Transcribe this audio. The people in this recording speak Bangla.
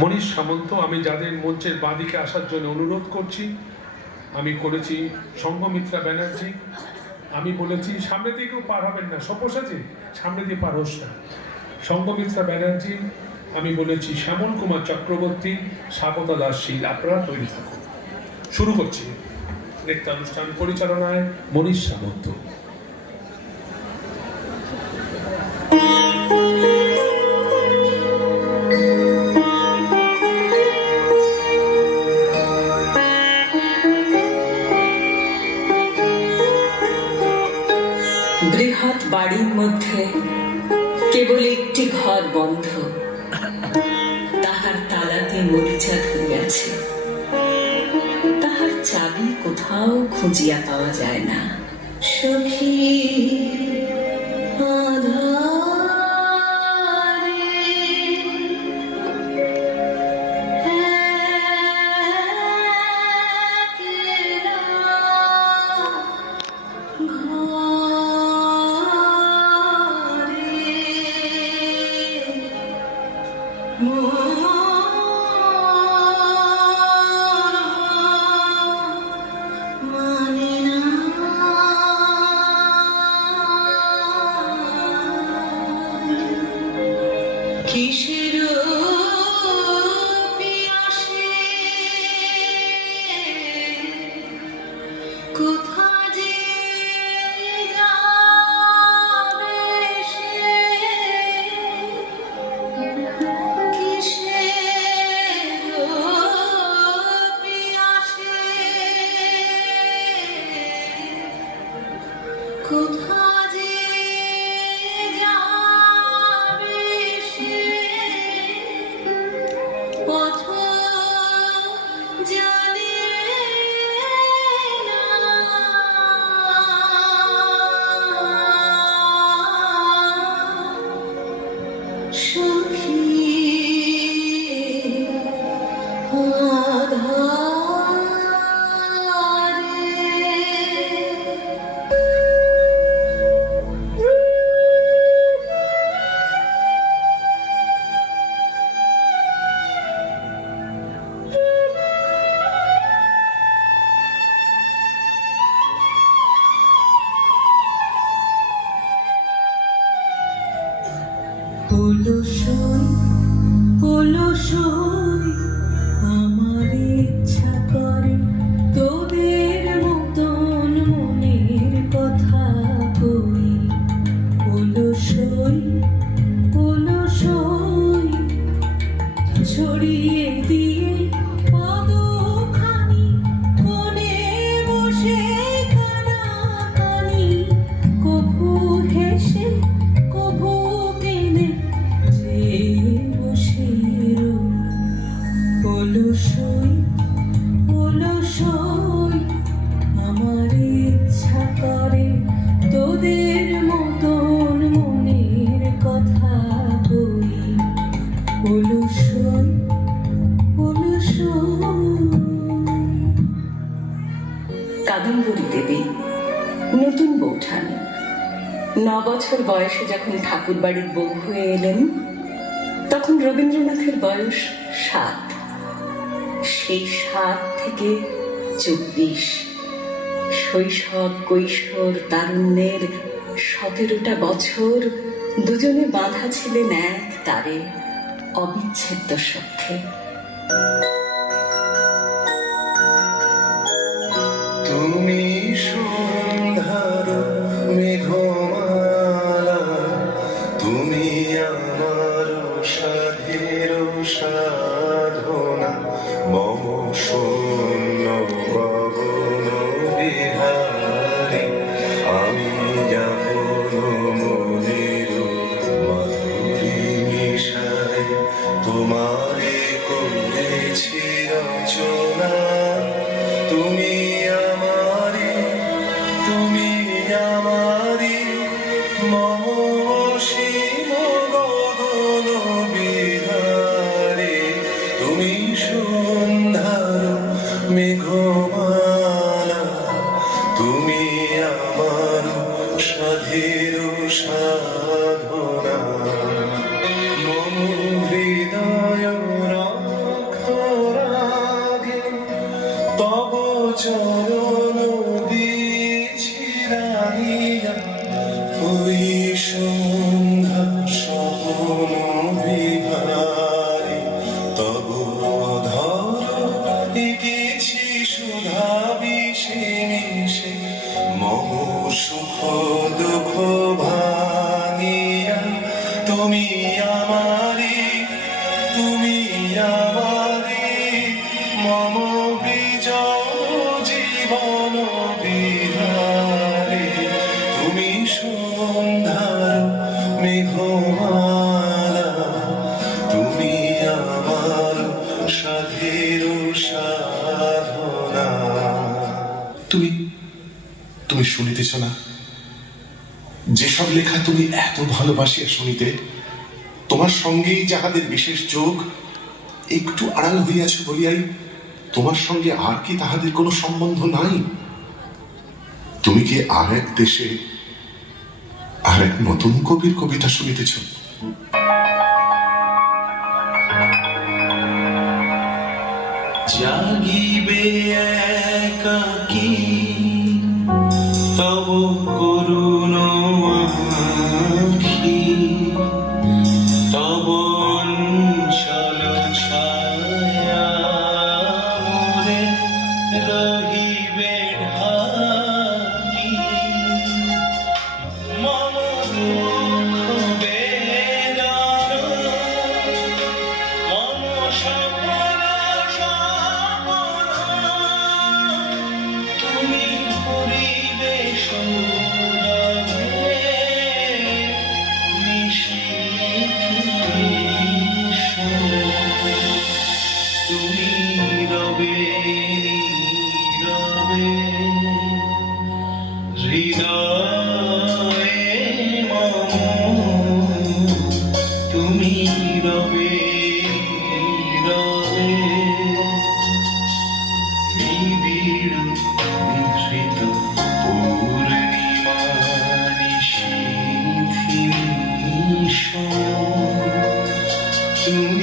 মনীষ সামন্ত। আমি যাদের মঞ্চের বাঁদিকে আসার জন্য অনুরোধ করছি, আমি করেছি সঙ্ঘমিত্রা ব্যানার্জি, আমি বলেছি সামনে দিয়ে কেউ পার হবেন না, সপোস আছে সামনে দিয়ে পার হোস না। সঙ্ঘমিত্রা ব্যানার্জি, আমি বলেছি শ্যামল কুমার চক্রবর্তী, স্বাগতা দাস শীল। আপনারা তৈরি থাকুন, শুরু করছি। নৃত্যানুষ্ঠান পরিচালনায় মনীষ সামন্ত। বৃহৎ বাড়ির মধ্যে কেবল একটি ঘর বন্ধ, তাহার তালাতে মরিচা ধরিয়াছে, তাহার চাবি কোথাও খুঁজিয়া পাওয়া যায় না। সখী আমার ইচ্ছা করে তোদের মতন মনের কথা কই। অলসই অলসই ছড়িয়ে দিয়ে পদখানি কোণে বসে কানাকানি, কভু হেসে কভু কেনে বসে অলসই অলসই আমার ইচ্ছা করে তোদের মতন মনের কথা কই। অলসই অলসই। কাদম্বরী দেবী, নতুন বৌঠান। 9 বছর বয়সে যখন ঠাকুর বাড়ির বউ হয়ে এলেন, তখন রবীন্দ্রনাথের বয়স 7। সেই 7 থেকে 24, শৈশব কৈশোর তারুণ্যের 17টা বছর দুজনে বাঁধা ছিলেন এক তারে, অবিচ্ছেদ্য সখ্যে। তুমি সন্ধ্যার মেঘমালা, তুমি আমার সাধের সাধনা, মম শূন্য গগন বিহারী, আমি যাপন মনের মাধুরী মিশাই, তোমারে করেছি রচনা। তুমি আমারি মম অসীম গগন বিহারী, তুমি সন্ধ্যার মেঘমালা, তুমি আমার সাধের সাধনা। মম হৃদয় তুমি আমারি মম বিজয় জীবন বিহারে তুমি সন্ধ্যার মেঘমালা তুমি আমার সাধের সাধনা তুমি তুমি শুনিতেছ না যেসব লেখা তুমি এত ভালোবাসিয়া শুনিতে, তোমার সঙ্গেই যাহাদের বিশেষ যোগ, একটু আড়াল হইয়াছ বলিয়াই তোমার সঙ্গে আর কি তাহাদের কোনো সম্বন্ধ নাই? তুমি কি আর এক দেশে আর এক নতুন কবির কবিতা শুনিতেছ? জাগিবে একাকী তব করুণ আখি তব অঞ্চল ছায়া মোরে রহিবে ঢাকি মম দুঃখ বেদনা মম সপন তুমি করিবে সৌরভে তুমি রবে নীরবে হৃদয়ে মম তুমি রবে নীরবে নিবিড় নিভৃত পূর্ণিমা নিশীথিনী তুমি